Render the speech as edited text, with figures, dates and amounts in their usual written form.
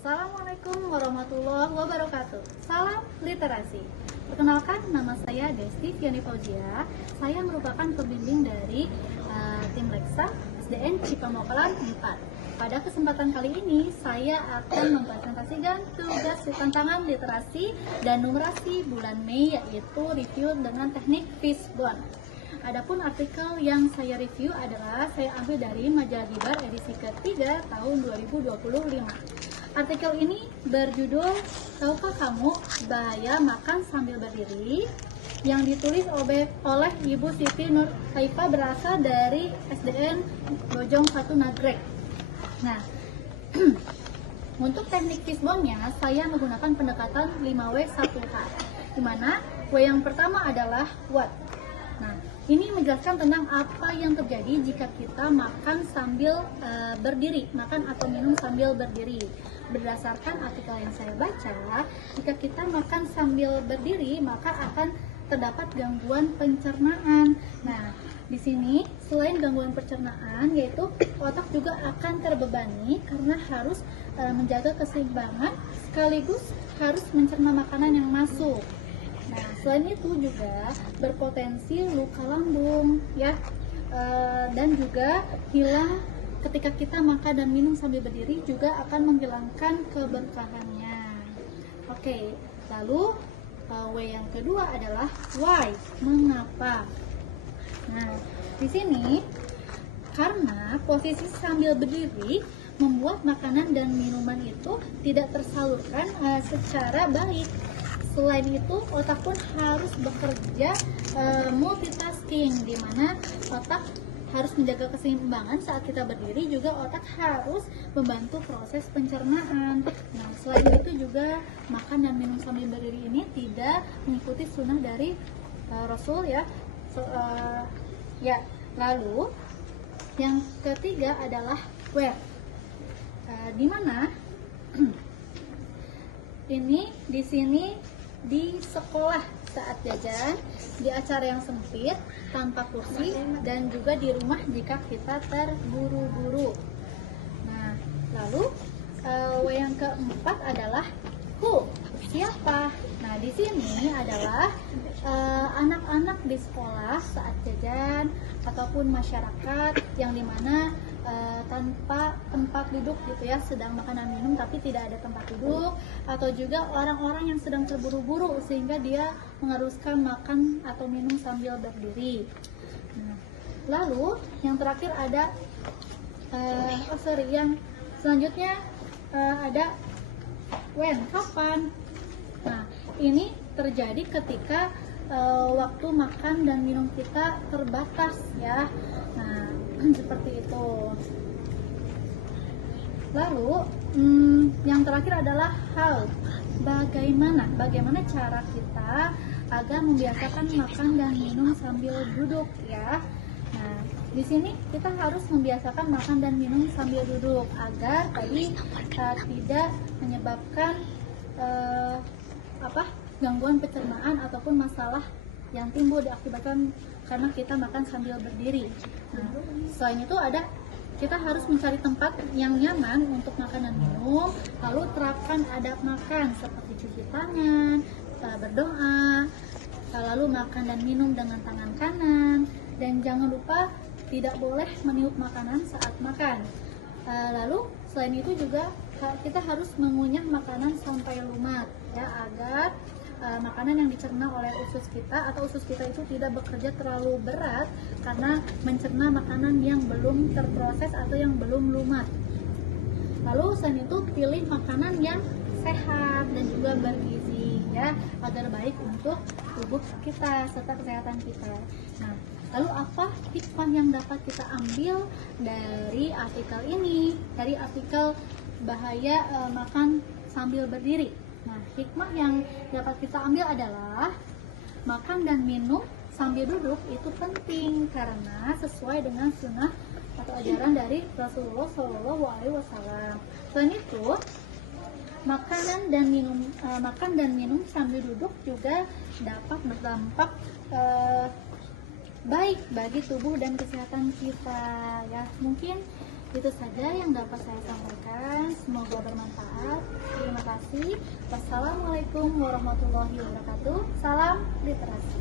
Assalamualaikum warahmatullahi wabarakatuh. Salam literasi. Perkenalkan, nama saya Desti Fiani Fauzia. Saya merupakan pembimbing dari tim Leksa SDN Cipamokelan 4. Pada kesempatan kali ini, saya akan mempresentasikan tugas tantangan literasi dan numerasi bulan Mei, yaitu review dengan teknik fishbone. Adapun artikel yang saya review adalah saya ambil dari majalah Hibar edisi ketiga tahun 2025. Artikel ini berjudul "Tahukah kamu bahaya makan sambil berdiri?" yang ditulis oleh Ibu Siti Nur Saifah, berasal dari SDN Bojong 1 Nagrek. Nah, untuk teknik fishbone-nya saya menggunakan pendekatan 5W1H, di mana W yang pertama adalah what. Nah, ini menjelaskan tentang apa yang terjadi jika kita makan sambil berdiri, makan atau minum sambil berdiri. Berdasarkan artikel yang saya baca, jika kita makan sambil berdiri, maka akan terdapat gangguan pencernaan. Nah, di sini selain gangguan pencernaan, yaitu otak juga akan terbebani karena harus menjaga keseimbangan sekaligus harus mencerna makanan yang masuk. Nah, selain itu juga berpotensi luka lambung, ya, dan juga hilang ketika kita makan dan minum sambil berdiri juga akan menghilangkan keberkahannya. Oke, lalu W yang kedua adalah why, mengapa. Nah, di sini karena posisi sambil berdiri membuat makanan dan minuman itu tidak tersalurkan secara baik. Selain itu, otak pun harus bekerja multitasking, di mana otak harus menjaga keseimbangan saat kita berdiri, juga otak harus membantu proses pencernaan. Nah, selain itu juga makan dan minum sambil berdiri ini tidak mengikuti sunnah dari Rasul, ya. Lalu yang ketiga adalah where, di mana ini di sini di sekolah saat jajan, di acara yang sempit tanpa kursi, dan juga di rumah jika kita terburu-buru. Nah, lalu W yang keempat adalah who, siapa. Nah, di sini adalah anak-anak di sekolah saat jajan ataupun masyarakat yang dimana tanpa tempat duduk gitu ya, sedang makan dan minum tapi tidak ada tempat duduk, atau juga orang-orang yang sedang terburu-buru sehingga dia mengharuskan makan atau minum sambil berdiri. Nah, lalu yang terakhir ada yang selanjutnya ada when, kapan. Nah, ini terjadi ketika waktu makan dan minum kita terbatas, ya. Nah, seperti itu. Lalu yang terakhir adalah how, bagaimana cara kita agar membiasakan makan dan minum sambil duduk, ya. Nah, di sini kita harus membiasakan makan dan minum sambil duduk agar tadi tidak menyebabkan gangguan pencernaan ataupun masalah yang timbul diakibatkan karena kita makan sambil berdiri. Nah, selain itu kita harus mencari tempat yang nyaman untuk makan dan minum, lalu terapkan adab makan seperti cuci tangan, berdoa, lalu makan dan minum dengan tangan kanan, dan jangan lupa tidak boleh meniup makanan saat makan. Lalu selain itu juga kita harus mengunyah makanan sampai lumat, ya, agar makanan yang dicerna oleh usus kita atau usus kita itu tidak bekerja terlalu berat karena mencerna makanan yang belum terproses atau yang belum lumat. Lalu selain itu pilih makanan yang sehat dan juga bergizi, ya, agar baik untuk tubuh kita serta kesehatan kita. Nah, lalu apa hikmah yang dapat kita ambil dari artikel ini, dari artikel bahaya makan sambil berdiri? Nah, hikmah yang dapat kita ambil adalah makan dan minum sambil duduk itu penting karena sesuai dengan sunnah atau ajaran dari Rasulullah SAW. Selain itu, makan dan minum sambil duduk juga dapat berdampak baik bagi tubuh dan kesehatan kita, ya. Mungkin Itu saja yang dapat saya sampaikan. Semoga bermanfaat. Terima kasih. Wassalamualaikum warahmatullahi wabarakatuh. Salam literasi.